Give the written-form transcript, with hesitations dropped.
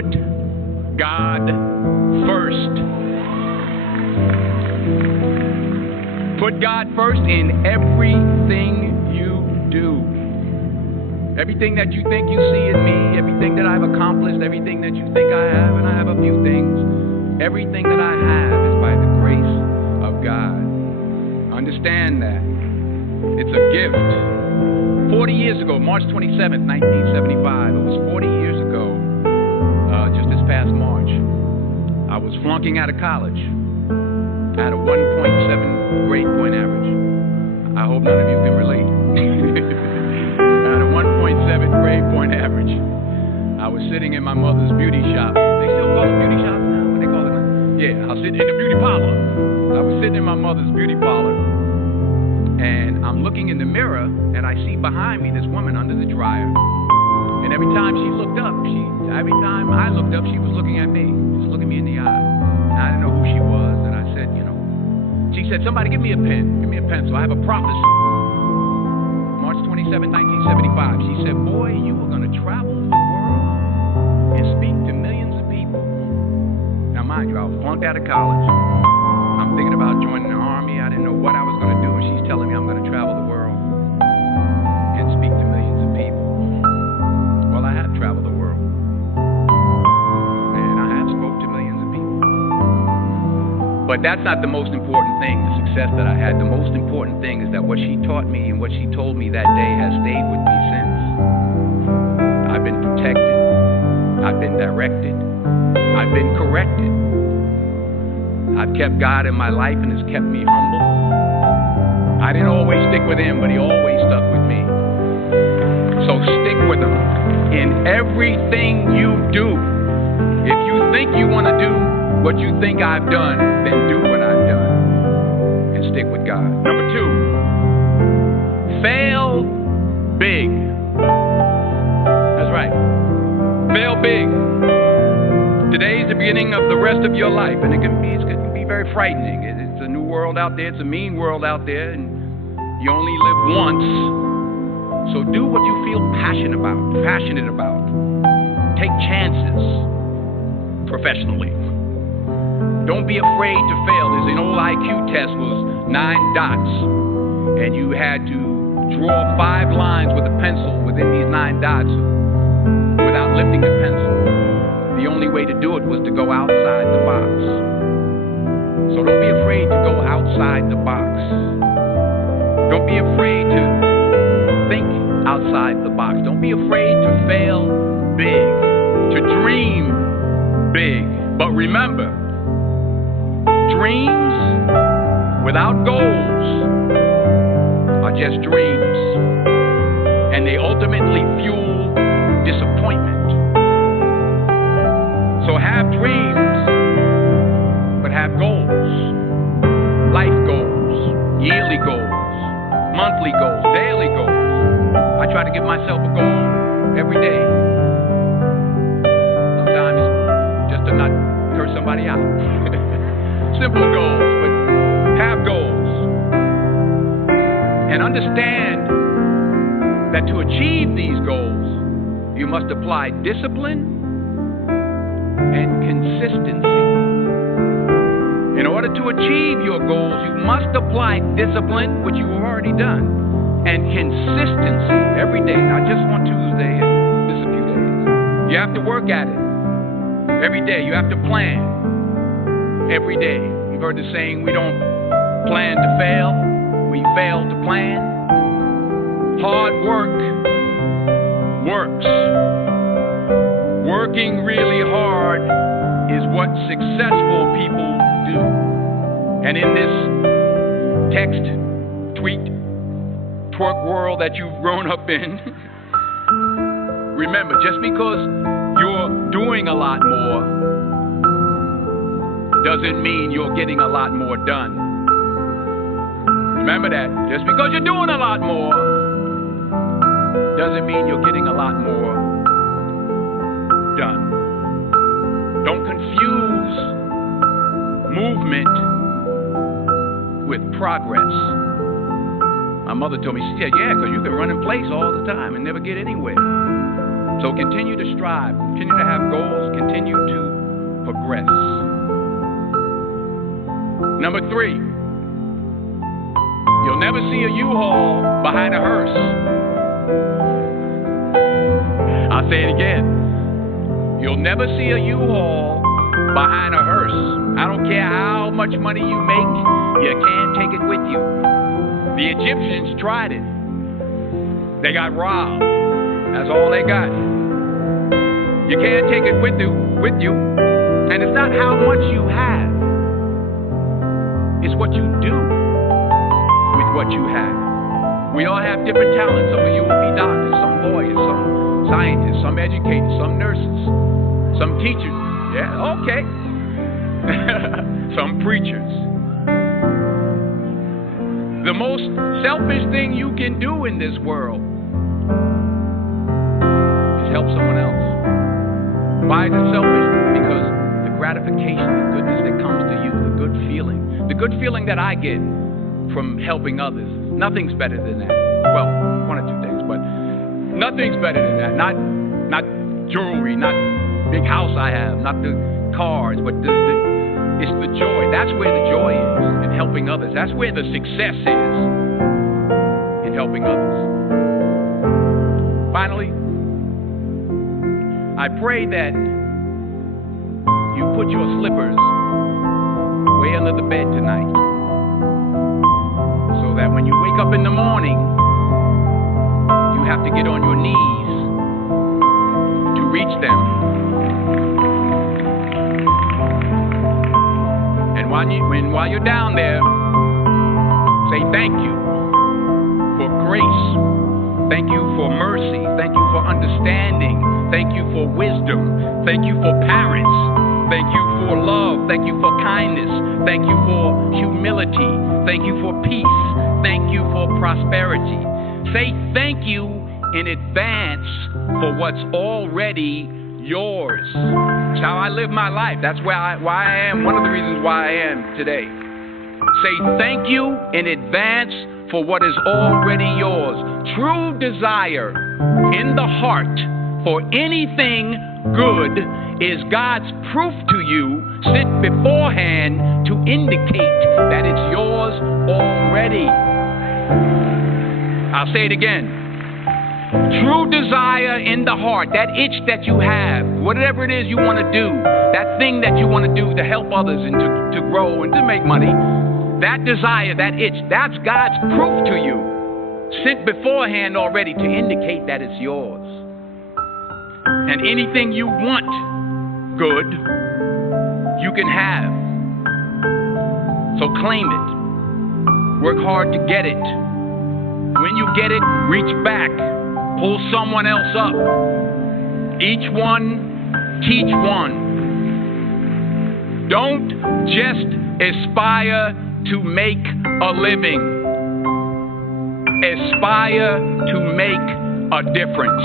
Put God first. Put God first in everything you do. Everything that you think you see in me, everything that I've accomplished, everything that you think I have, and I have a few things, everything that I have is by the grace of God. Understand that. It's a gift. 40 years ago, March 27th, 1975, it was 40 years ago, just this past March, I was flunking out of college. I had a 1.7 grade point average. I hope none of you can relate. I had a 1.7 grade point average. I was sitting in my mother's beauty shop. They still call it beauty shop now? What they call it now? Yeah, I was sitting in the beauty parlor. I was sitting in my mother's beauty parlor, and I'm looking in the mirror, and I see behind me this woman under the dryer. And every time she looked up, every time I looked up, she was looking at me, just looking me in the eye. And I didn't know who she was, and I said, she said, somebody give me a pen, give me a pencil. I have a prophecy. March 27, 1975. She said, boy, you are going to travel the world and speak to millions of people. Now, mind you, I was flunked out of college. I'm thinking about joining the army. I didn't know what I was going to do, and she's telling me I'm going to travel the world and speak to millions of people. Well, I have traveled the world, and I have spoke to millions of people. But that's not the most important thing, the success that I had. The most important thing is that what she taught me and what she told me that day has stayed with me since. I've been protected. I've been directed. I've been corrected. I've kept God in my life and has kept me humble. I didn't always stick with him, but he always stuck with me. So stick with him in everything you do. If you think you want to do what you think I've done, then do what I've done and stick with God. Number 2, fail big. That's right. Fail big. Today is the beginning of the rest of your life, and it can be very frightening. It's a new world out there. It's a mean world out there, and you only live once. So do what you feel passionate about. Take chances professionally. Don't be afraid to fail. There's an old IQ test was 9 dots, and you had to draw 5 lines with a pencil within these 9 dots without lifting the pencil. The only way to do it was to go outside the box. So don't be afraid to go outside the box. Don't be afraid to think outside the box. Don't be afraid to fail big, to dream big. But remember, dreams without goals are just dreams, and they ultimately fuel disappointment. So have dreams, but have goals. Life goals, yearly goals, monthly goals, daily goals. I try to give myself a goal every day. Sometimes just to not curse somebody out. Simple goals, but have goals. And understand that to achieve these goals, you must apply discipline and consistency. In order to achieve your goals, you must apply discipline, which you've already done, and consistency every day, not just on Tuesday and just a few days. You have to work at it every day. You have to plan every day. You've heard the saying, we don't plan to fail, we fail to plan. Hard work works. Working really hard is what successful people do. And in this text, tweet, twerk world that you've grown up in, remember, just because you're doing a lot more doesn't mean you're getting a lot more done. Remember that. Just because you're doing a lot more doesn't mean you're getting a lot more done. Don't confuse movement with progress. My mother told me, she said, yeah, because you can run in place all the time and never get anywhere. So continue to strive, continue to have goals, continue to progress. Number 3, you'll never see a U-Haul behind a hearse. I'll say it again. You'll never see a U-Haul behind a hearse. I don't care how much money you make, you can't take it with you. The Egyptians tried it. They got robbed. That's all they got. You can't take it with you. And it's not how much you have. It's what you do with what you have. We all have different talents. Some of you will be doctors, some lawyers, some scientists, some educators, some nurses, some teachers. Yeah, okay. Some preachers. The most selfish thing you can do in this world is help someone else. Why is it selfish? Because the gratification, the goodness that comes to you, the good feeling that I get from helping others, nothing's better than that. Well, one or two things, but nothing's better than that. Not jewelry, not big house I have, not the cars, but it's the joy. That's where the joy is, in helping others. That's where the success is, in helping others. Finally, I pray that you put your slippers way under the bed tonight, so that when you wake up in the morning, you have to get on your knees to reach them. And while you're down there, say thank you for grace. Thank you for mercy. Thank you for understanding. Thank you for wisdom. Thank you for parents. Thank you for love. Thank you for kindness. Thank you for humility. Thank you for peace. Thank you for prosperity. Say thank you in advance for what's already yours. It's how I live my life. That's why I am. One of the reasons why I am today. Say thank you in advance for what is already yours. True desire in the heart for anything good is God's proof to you sent beforehand to indicate that it's yours already. I'll say it again. True desire in the heart, that itch that you have, whatever it is you want to do, that thing that you want to do to help others and to grow and to make money, that desire, that itch, that's God's proof to you, sent beforehand already to indicate that it's yours. And anything you want good, you can have. So claim it. Work hard to get it. When you get it, reach back. Pull someone else up. Each one, teach one. Don't just aspire to make a living. Aspire to make a difference.